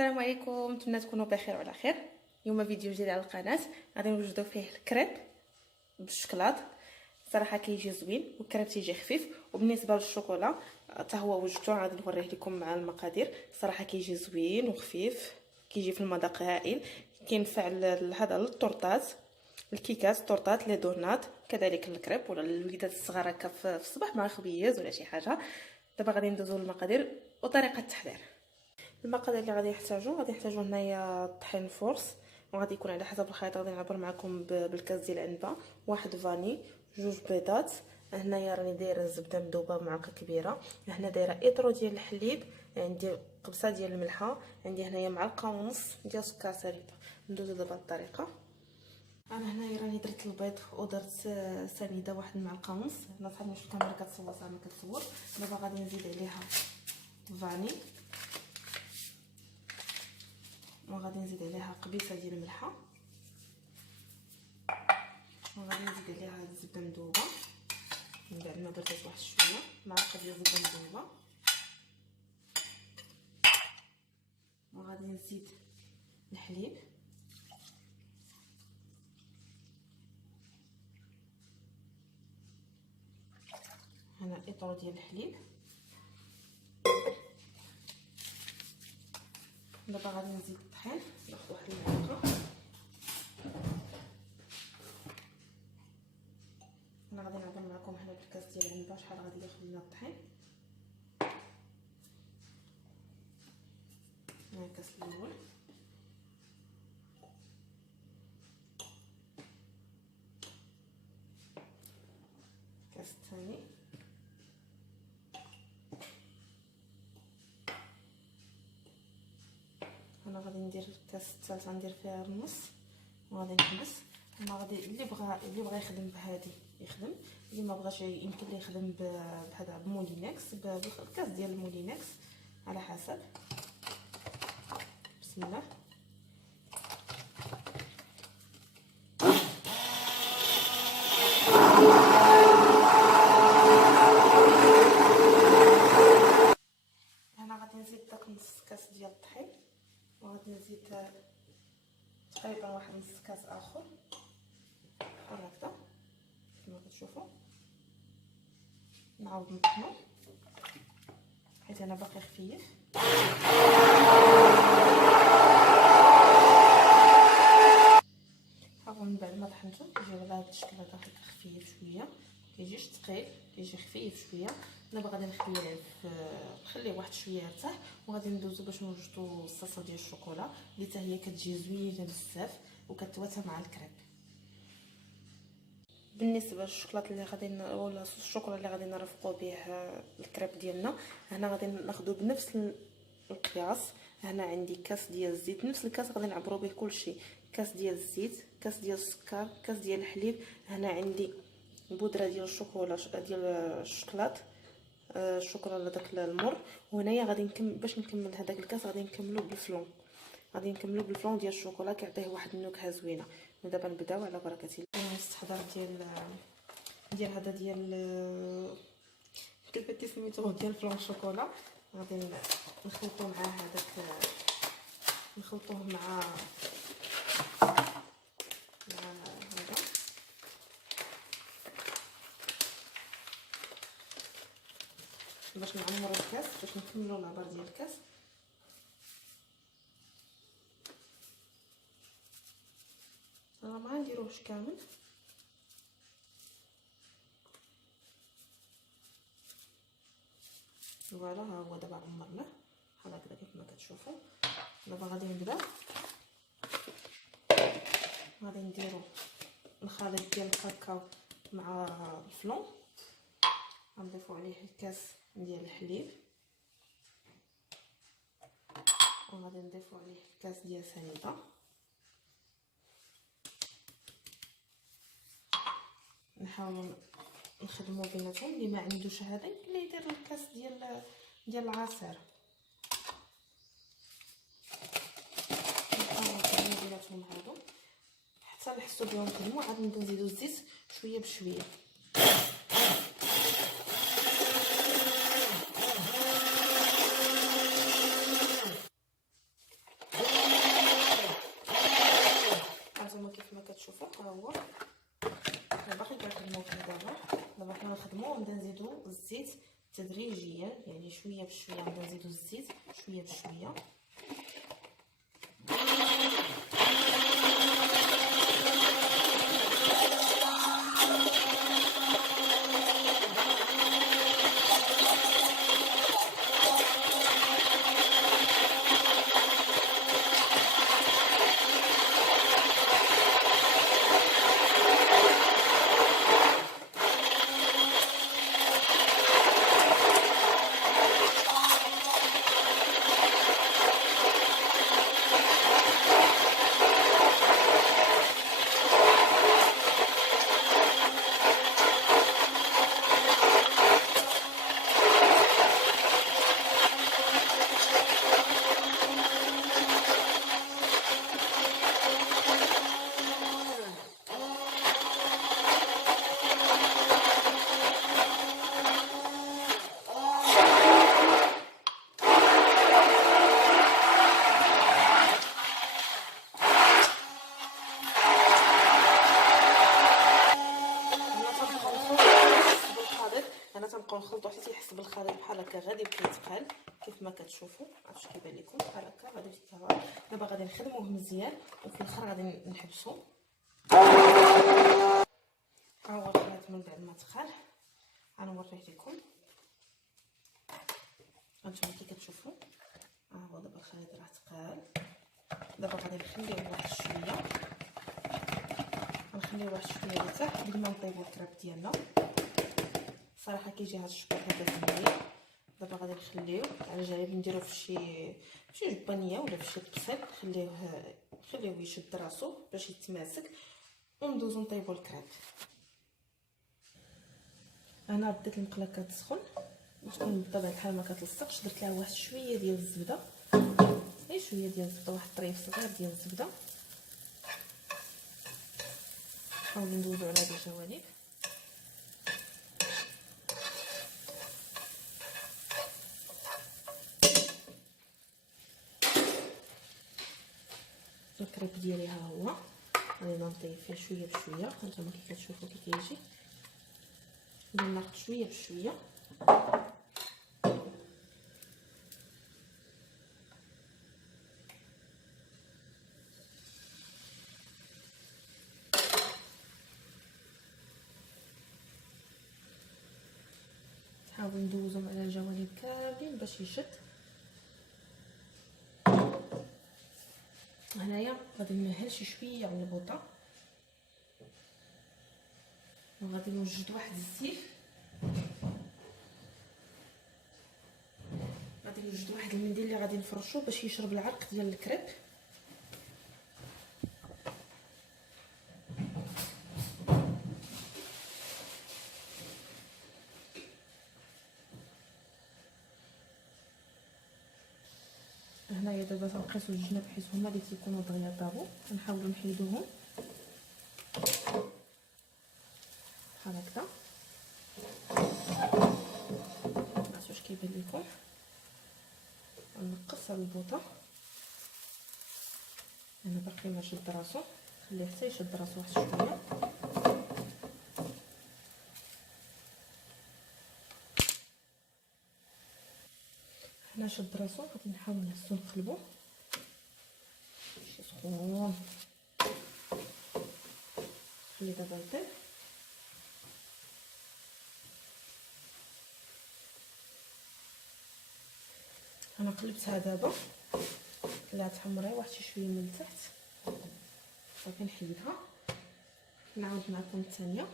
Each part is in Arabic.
السلام عليكم، نتمنى تكونوا بخير وعلى خير. اليوم فيديو جديد على القناه، غادي نوجدوا فيه الكريب بالشكلاط. صراحه كيجي زوين والكريب تيجي خفيف. وبالنسبه للشوكولا حتى هو وجدته، غادي نوريه لكم مع المقادير. صراحه كيجي زوين وخفيف، كيجي في المذاق هائل، كينفع هذا للطورطات، الكيكات، الطورطات، لي دونات، كذلك الكريب ولا الوليدات الصغار هكا في الصباح مع خبيز ولا شي حاجه. دابا غادي ندوزو للمقادير وطريقه التحضير. المقادير اللي غادي نحتاجو هنايا طحين فورس، وغادي يكون على حسب الخليط. غادي نعبر معكم بالكاس ديال العنبه، واحد فاني، جوج بيضات. هنايا راني دايره الزبده مذوبه معلقه كبيره. هنا دايره اطرو ديال الحليب، عندي قبصه ديال الملحه، عندي هنايا معلقه ونص ديال سكر سريطه. ندوزو دابا الطريقه. انا هنايا راني درت البيض ودرت سميده واحد المعلقه ونص. انا صحابي في الكاميرا كتصور صح ما كتصور. دابا غادي نزيد عليها فاني، وغادي نزيد عليها قبيصه ديال الملحه، وغادي نزيد عليها الزبده مذوبه من بعد ما بردات واحد شويه، معلقه ديال الزبده مذوبه، وغادي نزيد الحليب، هنا اطرو ديال الحليب. دابا غادي نزيد الطحين، ناخذ واحد المعلقه. انا غادي نعبر معكم هنا بالكاس ديال العنبه شحال غادي ياخذ لنا الطحين. هنا الكاس الاول، الكاس الثاني، انا غادي ندير الكاس الثالث، غندير فيها النص وغادي نحبس. انا غادي اللي بغى يخدم بهذه يخدم، اللي ما بغاش يمكن ليه يخدم بهذا بمولينكس، بالكاس ديال المولينكس على حسب. بسم الله. انا غادي نزيد داك نص كاس ديال الطحين، وغادي نزيد تقريبا واحد نص كاس اخر بحال هكذا كما كتشوفوا. نعاود نطحنو حيت انا باقي خفيف. حاول من بعد ما طحنتو كيجي على هذا الشكل هذا خفيف شويه، كيجيش ثقيل، كيجي خفيف شويه. دابا غادي نخليه واحد شويه يرتاح، وغادي ندوزو باش نوجدو الصلصه ديال الشوكولا اللي حتى هي كتجي زوينه بزاف وكتواتى مع الكريب. بالنسبه للشوكولاط اللي غادي ولا الشوكولا اللي غادي نرافقوا به الكريب ديالنا، هنا غادي ناخذوا بنفس القياس. هنا عندي كاس ديال الزيت، نفس الكاس غادي نعبروا به كلشي، كاس ديال الزيت، كاس ديال السكر، كاس ديال الحليب. هنا عندي بودره ديال الشوكولا ديال الشوكولات، الشوكولا داك المر. وهنايا غادي نكمل باش نكمل هذاك الكاس، غادي نكملو بالفلون ديال الشوكولا، كيعطيه واحد النكهه زوينه. ودابا نبداو على بركه الله. الاستحضار ديال هذا ديال كيف سميتوه ديال فلون شوكولا، غادي نخلطوه مع هذاك، نخلطوه مع هذا باش نعمرو الكاس، باش نكملو العبار ديال الكاس. انا ما نديروهش كامل، فوالا. ها هو دابا عمرناه بحال هكذا كيف ما كتشوفوا. دابا غادي نبدا، غادي نديرو الخليط ديال الكاكاو مع الفلون، غنضيفو عليه الكاس ديال الحليب، وغادي نضيفو عليه الكاس ديال سنيده، نحاولوا نخدموا بيناتهم. اللي ما عندوش هذا اللي يدير الكاس ديال العصير، نحاولوا بيناتهم هادو حتى نحسوا بهم كلموا. عاد نبداو نزيدو الزيت شويه بشويه. الزيت تدريجيا، يعني شويه بشويه غادي نزيدو الزيت شويه بشويه. انا تنبقاو نخلطو حتى تيحس بالخليط بحال هكا غادي كيتقال كيف ما كتشوفوا. عرفتش كيبان لكم بحال هكا غادي كيتقال. دابا غادي نخدموه مزيان وفي الاخر غادي نحبسو. ها هو الخليط من بعد ما تقال غنوريه لكم. هانتوما كي كتشوفوا ها هو دابا الخليط راه تقال. دابا غادي نخليوه واحد شويه، غنخليوه واحد شويه يرتاح قبل ما نطيبو الكراب ديالنا. صراحه كيجي هذا الشكل هذا زوين. دابا غادي نخليوه على جانب، نديروه في شي جبانيه ولا في شي طبسيل، نخليوه يشد راسو باش يتماسك وندوزو نطيبو الكراب. انا بديت المقله كتسخن باش تكون بطبيعه الحال ما كتلصقش. درت لها واحد شويه ديال الزبده، غير شويه ديال الزبده، واحد الطريف صغير ديال الزبده. نحاولوا ندوزو على هاد الجوانب. الكريب ديالي ها هو غادي نطيب فيه شويه بشويه. هانتوما كي كتشوفوا كي كيجي ندير ناخذ شويه بشويه. نحاول ندوزهم على الجوانب كاملين باش يشد. هنايا غادي نمهل شي شويه على البوطه وغادي نوجد واحد الزيت. غادي نوجد واحد المنديل اللي غادي نفرشوه باش يشرب العرق ديال الكريب. هنايا دابا تنقيسو الجناب حيت هما اللي تيكونوا دغيا طابو. نحاولوا نحيدوهم بحال هكذا. عرفتوا كيبان لكم. نقص على البوطه. انا باقي ما شد راسو، خليه حتى يشد راسو واحد شويه. هنا شد راسو غادي نحاول نهزو نقلبو شي سخون. خلي دابا يطيب. انا قلبتها دابا طلعت حمراء واحد شي شويه من التحت صافي نحيدها. نعاود معكم الثانيه.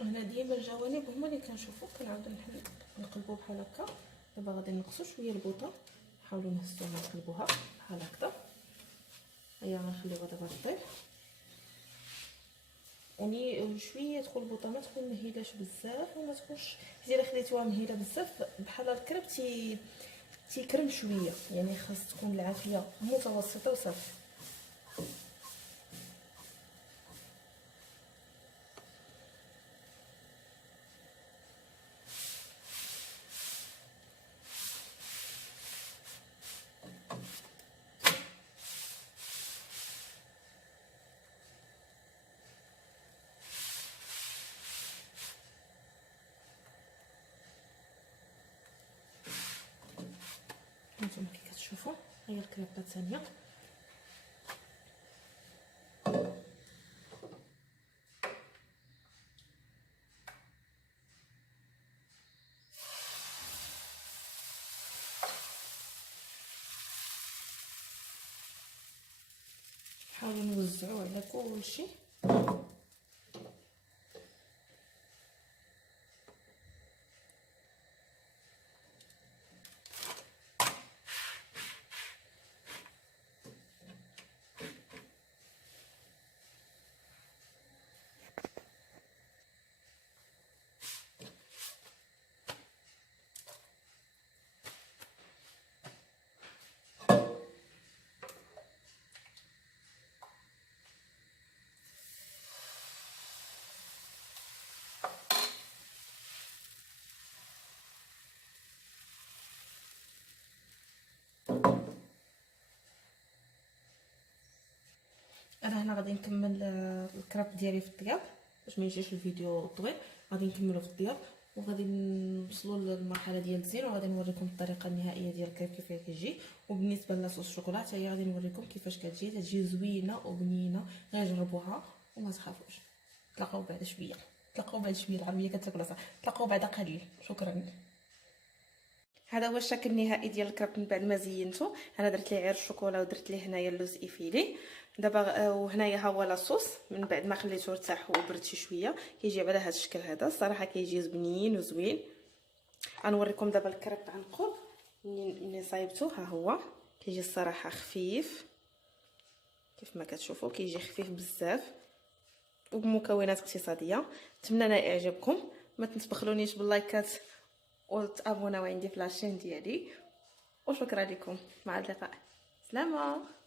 هنا ديما الجوانب هما اللي كنشوفو كنعاودو نقلبو بحال هكا. دابا غادي نقصو شويه البوطه، نحاولو نهزوها نقلبوها بحال هكا. هيا غنخليوها دابا طيب. وني شويه تكون البوطه ما تكون مهيلاش بزاف وما تكونش الا خليتوها مهيله بزاف بحال الكريب تيكرم شويه، يعني خاص تكون العافيه متوسطه وصافي. هانتوما كي كتشوفوا هي الكريبه الثانيه. نحاولوا نوزعوه على كلشي. انا هنا غادي نكمل الكراب ديالي في الطياب باش ما يجيش الفيديو طويل. غادي نكملو في الطياب وغادي نوصلوا للمرحله ديال الزين، وغادي نوريكم الطريقه النهائيه ديال الكريب كيف كيجي. وبالنسبه لاصوص الشوكولا حتى هي غادي نوريكم كيفاش كتجي زوينه وبنينه. غير جربوها وما تخافوش. تلاقاو بعد شويه، العربيه كتاكلها صح. تلاقاو بعد قليل. شكرا. هذا هو الشكل النهائي ديال الكريب من بعد ما زينته. انا درت ليه غير الشوكولا ودرت ليه هنايا اللوز ايفيلي. دابا وهنايا ها هو لاصوص من بعد ما خليته ارتاح وبرد شي شويه كيجي على هذا الشكل هذا. الصراحه كيجي بنين وزوين. غنوريكم دابا الكريب عن قرب منين صايبته. ها هو كيجي الصراحه خفيف كيف ما كتشوفوا، كيجي خفيف بزاف وبمكونات اقتصاديه. نتمنى يعجبكم. ما تنسبخلونيش باللايكات وتابوناو عندي في لاشين ديالي. وشكرا لكم. مع اللقاء. سلامه.